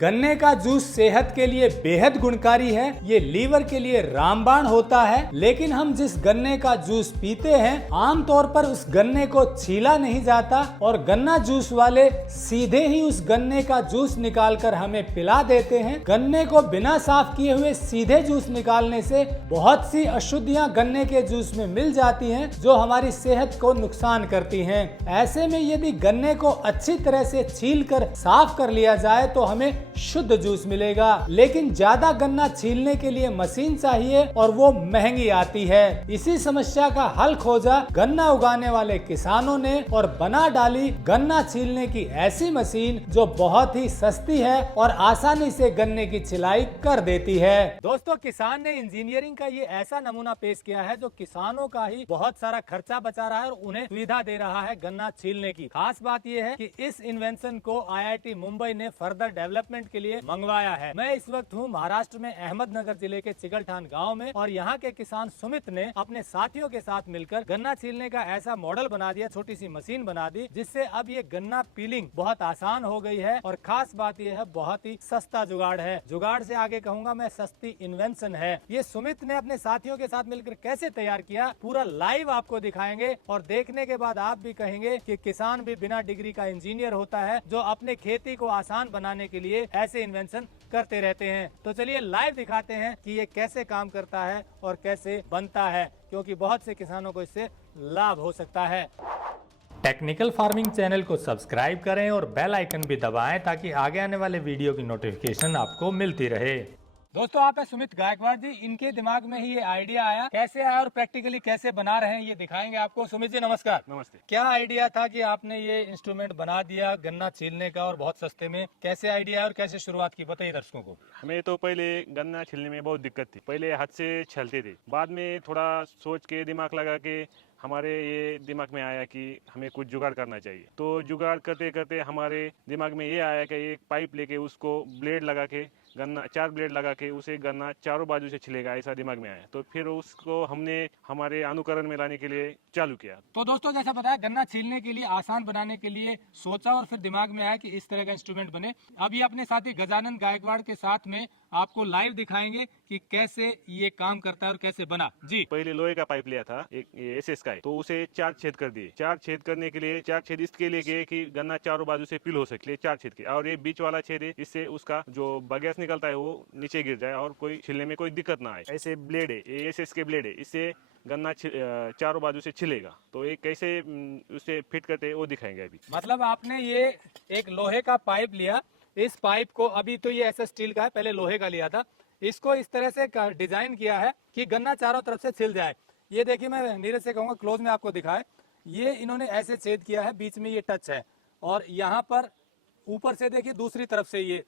गन्ने का जूस सेहत के लिए बेहद गुणकारी है। ये लीवर के लिए रामबाण होता है। लेकिन हम जिस गन्ने का जूस पीते हैं आमतौर पर उस गन्ने को छीला नहीं जाता और गन्ना जूस वाले सीधे ही उस गन्ने का जूस निकालकर हमें पिला देते हैं। गन्ने को बिना साफ किए हुए सीधे जूस निकालने से बहुत सी अशुद्धियां गन्ने के जूस में मिल जाती हैं जो हमारी सेहत को नुकसान करती हैं। ऐसे में यदि गन्ने को अच्छी तरह से छील कर साफ कर लिया जाए तो हमें शुद्ध जूस मिलेगा। लेकिन ज्यादा गन्ना छीलने के लिए मशीन चाहिए और वो महंगी आती है। इसी समस्या का हल खोजा गन्ना उगाने वाले किसानों ने और बना डाली गन्ना छीलने की ऐसी मशीन जो बहुत ही सस्ती है और आसानी से गन्ने की छिलाई कर देती है। दोस्तों, किसान ने इंजीनियरिंग का ये ऐसा नमूना पेश किया है जो किसानों का ही बहुत सारा खर्चा बचा रहा है और उन्हें सुविधा दे रहा है गन्ना छीलने की। खास बात यह है कि इस इन्वेंशन को IIT मुंबई ने फर्दर डेवलपमेंट के लिए मंगवाया है। मैं इस वक्त हूँ महाराष्ट्र में अहमदनगर जिले के चिकलठान गांव में और यहाँ के किसान सुमित ने अपने साथियों के साथ मिलकर गन्ना छीलने का ऐसा मॉडल बना दिया, छोटी सी मशीन बना दी जिससे अब ये गन्ना पीलिंग बहुत आसान हो गई है। और खास बात यह है बहुत ही सस्ता जुगाड़ है। जुगाड़ से आगे कहूंगा मैं सस्ती इन्वेंशन है। ये सुमित ने अपने साथियों के साथ मिलकर कैसे तैयार किया पूरा लाइव आपको दिखाएंगे और देखने के बाद आप भी कहेंगे कि किसान भी बिना डिग्री का इंजीनियर होता है जो अपने खेती को आसान बनाने के लिए ऐसे इन्वेंशन करते रहते हैं। तो चलिए लाइव दिखाते हैं कि ये कैसे काम करता है और कैसे बनता है, क्योंकि बहुत से किसानों को इससे लाभ हो सकता है। टेक्निकल फार्मिंग चैनल को सब्सक्राइब करें और बेल आइकन भी दबाएं ताकि आगे आने वाले वीडियो की नोटिफिकेशन आपको मिलती रहे। दोस्तों, आप है सुमित गायकवाड़ जी। इनके दिमाग में ही ये आइडिया आया, कैसे आया और प्रैक्टिकली कैसे बना रहे हैं ये दिखाएंगे आपको। सुमित जी नमस्कार। नमस्ते। क्या आइडिया था कि आपने ये इंस्ट्रूमेंट बना दिया गन्ना छीलने का और बहुत सस्ते में? कैसे आइडिया और कैसे शुरुआत की, बताइए दर्शकों को। हमें तो पहले गन्ना छीलने में बहुत दिक्कत थी। पहले हाथ से छलते थे, बाद में थोड़ा सोच के दिमाग लगा के हमारे ये दिमाग में आया कि हमें कुछ जुगाड़ करना चाहिए। तो जुगाड़ करते करते हमारे दिमाग में ये आया कि एक पाइप लेके उसको ब्लेड लगा के गन्ना 4 ब्लेड लगा के उसे गन्ना चारों बाजू से छिलेगा, ऐसा दिमाग में आया। तो फिर उसको हमने हमारे अनुकरण में लाने के लिए चालू किया। तो दोस्तों, जैसा बताया गन्ना छीलने के लिए आसान बनाने के लिए सोचा और फिर दिमाग में आया कि इस तरह का इंस्ट्रूमेंट बने। अभी अपने साथी गजानन गायकवाड़ के साथ में आपको लाइव दिखाएंगे कि कैसे ये काम करता है और कैसे बना। जी, पहले लोहे का पाइप लिया था, एक SS का है, तो उसे 4 छेद कर दिए। 4 छेद करने के लिए 4 छेद इसके लिए किए कि गन्ना चारों बाजू से पिल हो सके, 4 छेद के। और ये बीच वाला छेद है, इससे उसका जो बगैस निकलता है वो नीचे गिर जाए और कोई छिलने में कोई दिक्कत ना आए। ऐसे ब्लेड है, ये SS के ब्लेड है, इससे गन्ना चारों बाजू से छिलेगा। तो ये कैसे उसे फिट करते हैं वो दिखाएंगे अभी। मतलब आपने ये एक लोहे का पाइप लिया, इस पाइप को, अभी तो ये ऐसा स्टील का है, पहले लोहे का लिया था, इसको इस तरह से डिजाइन किया है कि गन्ना चारों तरफ से छिल जाए। ये देखिए, मैं नीरज से कहूंगा क्लोज में आपको दिखाए। ये इन्होंने ऐसे छेद किया है, बीच में ये टच है और यहाँ पर ऊपर से देखिए दूसरी तरफ से ये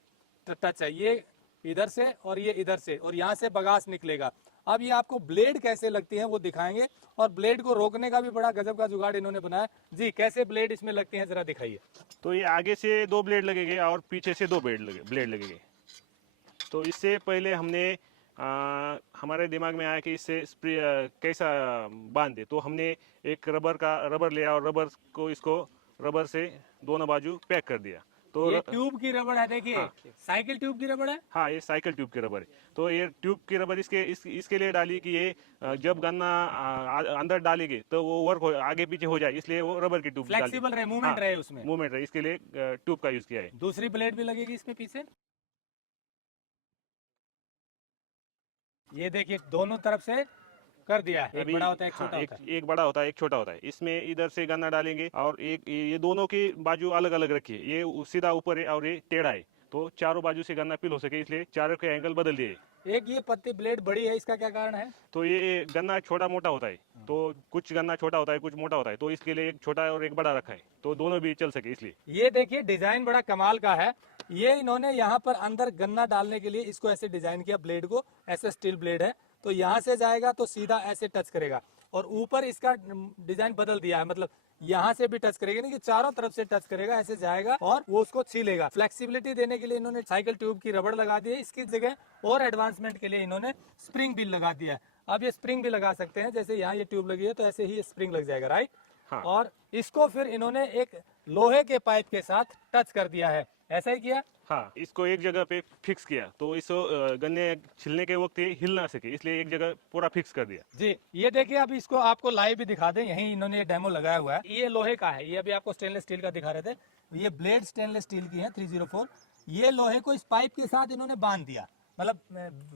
टच है, ये इधर से और ये इधर से, और यहाँ से बगास निकलेगा। अब ये आपको ब्लेड कैसे लगती है वो दिखाएंगे और ब्लेड को रोकने का भी बड़ा गजब का जुगाड़ इन्होंने बनाया। जी, कैसे ब्लेड इसमें लगते हैं जरा दिखाइए। तो ये आगे से 2 ब्लेड लगेंगे और पीछे से 2 ब्लेड लगेंगे। तो इससे पहले हमने हमारे दिमाग में आया कि इससे कैसा बांध दे। तो हमने एक रबर लिया और रबर से दोनों बाजू पैक कर दिया। तो ये ट्यूब की रबड़ है, देखिए। हाँ। साइकिल ट्यूब की रबड़ है। हाँ, ये साइकिल ट्यूब की रबर है। तो ये ट्यूब की रबर इसके लिए डाली कि ये जब गन्ना अंदर डालेंगे तो वो वर्क आगे पीछे हो जाए, इसलिए वो रबर की ट्यूब फ्लेक्सिबल रहे, मूवमेंट रहे, उसमें मूवमेंट रहे, इसके लिए ट्यूब का यूज किया है। दूसरी ब्लेड भी लगेगी इसमें पीछे। ये देखिए दोनों तरफ से कर दिया है। एक बड़ा होता है, एक छोटा होता है। एक बड़ा होता है, एक छोटा होता है। इसमें इधर से गन्ना डालेंगे और एक ये दोनों की बाजू अलग अलग रखिए। ये सीधा ऊपर है और ये टेढ़ा है, तो चारों बाजू से गन्ना पिल हो सके, इसलिए चारों के एंगल बदल दिए। एक ये पत्ती ब्लेड बड़ी है, इसका क्या कारण है? तो ये गन्ना छोटा मोटा होता है, तो कुछ गन्ना छोटा होता है, कुछ मोटा होता है, तो इसके लिए एक छोटा और एक बड़ा रखा है, तो दोनों भी चल सके इसलिए। ये देखिए डिजाइन बड़ा कमाल का है। ये इन्होंने यहाँ पर अंदर गन्ना डालने के लिए इसको ऐसे डिजाइन किया, ब्लेड को ऐसे स्टील ब्लेड है, तो यहाँ से जाएगा तो सीधा ऐसे टच करेगा और ऊपर इसका डिजाइन बदल दिया है, मतलब यहाँ से भी टच करेगा, नहीं कि चारों तरफ से टच करेगा, ऐसे जाएगा और वो उसको छीलेगा। फ्लेक्सिबिलिटी देने के लिए इन्होंने साइकिल ट्यूब की रबड़ लगा दी है, इसकी जगह और एडवांसमेंट के लिए इन्होंने स्प्रिंग भी लगा दिया है। अब ये स्प्रिंग भी लगा सकते हैं, जैसे यहाँ ये ट्यूब लगी है तो ऐसे ही स्प्रिंग लग जाएगा, राइट। हाँ। और इसको फिर इन्होंने एक लोहे के पाइप के साथ टच कर दिया है, ऐसा ही किया। हाँ, इसको एक जगह पे फिक्स किया तो इसको गन्ने छिलने के वक्त ये हिल ना सके, इसलिए एक जगह पूरा फिक्स कर दिया। जी, ये देखिए अभी इसको आपको लाइव भी दिखा दें, यहीं इन्होंने ये डेमो लगाया हुआ है। ये लोहे का है, ये अभी आपको स्टेनलेस स्टील का दिखा रहे थे। ये ब्लेड स्टेनलेस स्टील की है 304। ये लोहे को इस पाइप के साथ इन्होंने बांध दिया, मतलब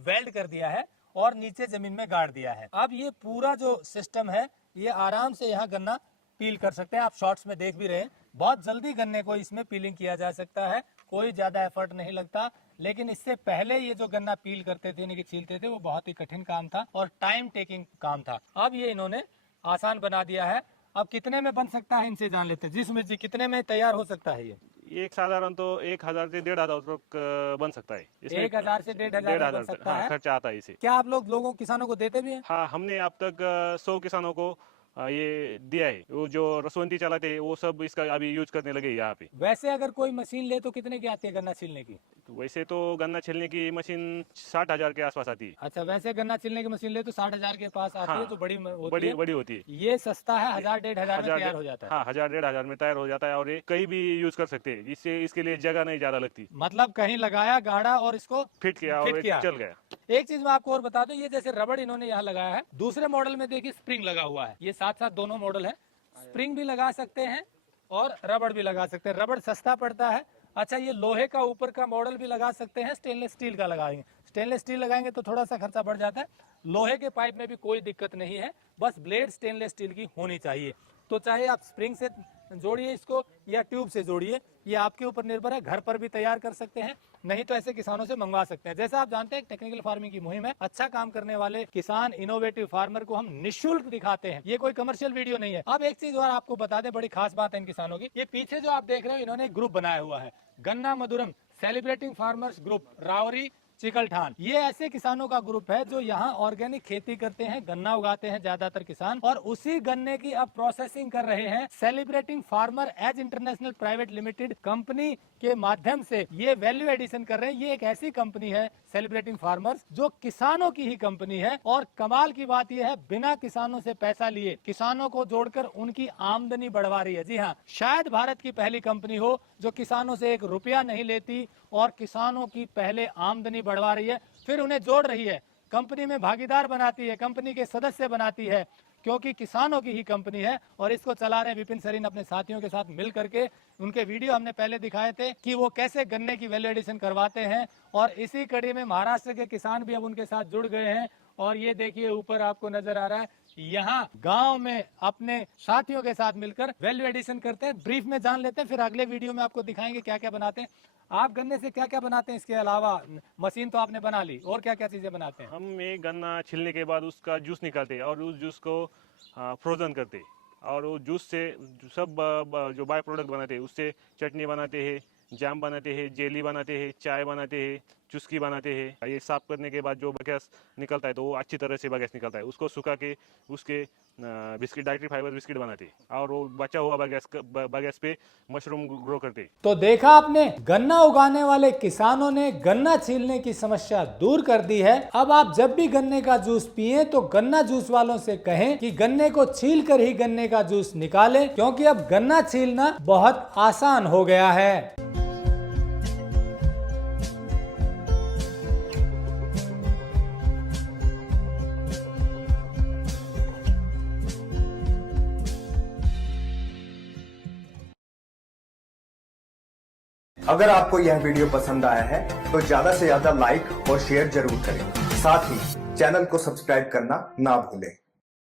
वेल्ड कर दिया है और नीचे जमीन में गाड़ दिया है। अब ये पूरा जो सिस्टम है ये आराम से यहाँ गन्ना पील कर सकते हैं। आप शॉर्ट्स में देख भी रहे हैं, बहुत जल्दी गन्ने को इसमें पीलिंग किया जा सकता है, कोई ज्यादा एफर्ट नहीं लगता। लेकिन इससे पहले ये जो गन्ना पील करते थे, यानी कि छीलते थे, वो बहुत ही कठिन काम था और टाइम टेकिंग काम था। अब ये इन्होंने आसान बना दिया है। अब कितने में बन सकता है इनसे जान लेते हैं। जी सुमित जी, कितने में तैयार हो सकता है ये? एक साधारण तो 1000 से 1500 तक बन सकता है। 1000 से 1500 बन सकता है। खर्चा आता है इसे। क्या आप लोगों किसानों को देते भी हैं? हाँ, हमने अब तक 100 किसानों को ये दिया है। वो जो रसवंती चलाते हैं वो सब इसका अभी यूज करने लगे यहाँ पे। वैसे अगर कोई मशीन ले तो कितने की आती है गन्ना छीलने की? वैसे तो गन्ना छिलने की मशीन 60,000 के आसपास आती है। अच्छा, वैसे गन्ना छिलने की मशीन ले तो 60,000 के पास आती है, जो बड़ी होती है। बड़ी होती है। ये सस्ता है, 1000-1500 में तैयार हो जाता है। हाँ, 1000-1500 में तैयार हो जाता है और ये कहीं भी यूज कर सकते हैं। इससे इसके लिए जगह नहीं ज्यादा लगती। मतलब कहीं लगाया, गाड़ा और इसको फिट किया और चल गया। एक चीज मैं आपको और बता दूं, ये जैसे रबड़ इन्होंने यहाँ लगाया है, दूसरे मॉडल में देखिए स्प्रिंग लगा हुआ है। ये साथ साथ दोनों मॉडल है, स्प्रिंग भी लगा सकते हैं और रबड़ भी लगा सकते हैं। रबड़ सस्ता पड़ता है। अच्छा, ये लोहे का ऊपर का मॉडल भी लगा सकते हैं, स्टेनलेस स्टील का लगाएंगे। स्टेनलेस स्टील लगाएंगे तो थोड़ा सा खर्चा बढ़ जाता है। लोहे के पाइप में भी कोई दिक्कत नहीं है, बस ब्लेड स्टेनलेस स्टील की होनी चाहिए। तो चाहे आप स्प्रिंग से जोड़िए इसको या ट्यूब से जोड़िए, ये आपके ऊपर निर्भर है। घर पर भी तैयार कर सकते हैं, नहीं तो ऐसे किसानों से मंगवा सकते हैं। जैसा आप जानते हैं टेक्निकल फार्मिंग की मुहिम है, अच्छा काम करने वाले किसान, इनोवेटिव फार्मर को हम निःशुल्क दिखाते हैं। ये कोई कमर्शियल वीडियो नहीं है। अब एक चीज और आपको बता दें, बड़ी खास बात है इन किसानों की। ये पीछे जो आप देख रहे हो, इन्होंने एक ग्रुप बनाया हुआ है, गन्ना मधुरम सेलिब्रेटिंग फार्मर्स ग्रुप, रावरी चिकलठान। ये ऐसे किसानों का ग्रुप है जो यहाँ ऑर्गेनिक खेती करते हैं, गन्ना उगाते हैं ज्यादातर किसान, और उसी गन्ने की अब प्रोसेसिंग कर रहे हैं। Celebrating farmer as international private limited company के माध्यम से ये वैल्यू एडिशन कर रहे हैं। ये एक ऐसी कंपनी है सेलिब्रेटिंग फार्मर्स जो किसानों की ही कंपनी है, और कमाल की बात यह है, बिना किसानों से पैसा लिए किसानों को जोड़कर उनकी आमदनी बढ़वा रही है। जी हाँ, शायद भारत की पहली कंपनी हो जो किसानों से 1 रुपया नहीं लेती और किसानों की पहले आमदनी बढ़वा रही है, फिर उन्हें जोड़ रही है, कंपनी में भागीदार बनाती है, कंपनी के सदस्य बनाती है, क्योंकि किसानों की ही कंपनी है। और इसको चला रहे विपिन सरीन अपने साथियों के साथ मिल करके। उनके वीडियो हमने पहले दिखाए थे कि वो कैसे गन्ने की वैल्यू एडिशन करवाते हैं, और इसी कड़ी में महाराष्ट्र के किसान भी अब उनके साथ जुड़ गए हैं। और ये देखिए ऊपर आपको नजर आ रहा है, यहाँ गांव में अपने साथियों के साथ मिलकर वैल्यू एडिशन करते हैं। ब्रीफ में जान लेते हैं, फिर अगले वीडियो में आपको दिखाएंगे क्या क्या बनाते हैं। आप गन्ने से क्या क्या बनाते हैं? इसके अलावा मशीन तो आपने बना ली, और क्या क्या चीजें बनाते हैं? हम ये गन्ना छिलने के बाद उसका जूस निकालते हैं और उस जूस को फ्रोजन करते हैं, और वो जूस से सब जो बाय प्रोडक्ट बनाते हैं उससे चटनी बनाते हैं, जाम बनाते हैं, जेली बनाते हैं, चाय बनाते हैं, चुस्की बनाते हैं। ये साफ करने के बाद जो बगैस निकलता है तो वो अच्छी तरह से बगैस निकलता है, उसको सुखा के उसके बिस्किट, डाइटरी फाइबर बिस्किट बनाते हैं, और वो बचा हुआ बगैस पे मशरूम ग्रो करते हैं। तो देखा आपने, गन्ना उगाने वाले किसानों ने गन्ना छीलने की समस्या दूर कर दी है। अब आप जब भी गन्ने का जूस पिए तो गन्ना जूस वालों से कहें कि गन्ने को छील कर ही गन्ने का जूस निकालें, क्योंकि अब गन्ना छीलना बहुत आसान हो गया है। अगर आपको यह वीडियो पसंद आया है तो ज्यादा से ज्यादा लाइक और शेयर जरूर करें। साथ ही चैनल को सब्सक्राइब करना ना भूलें।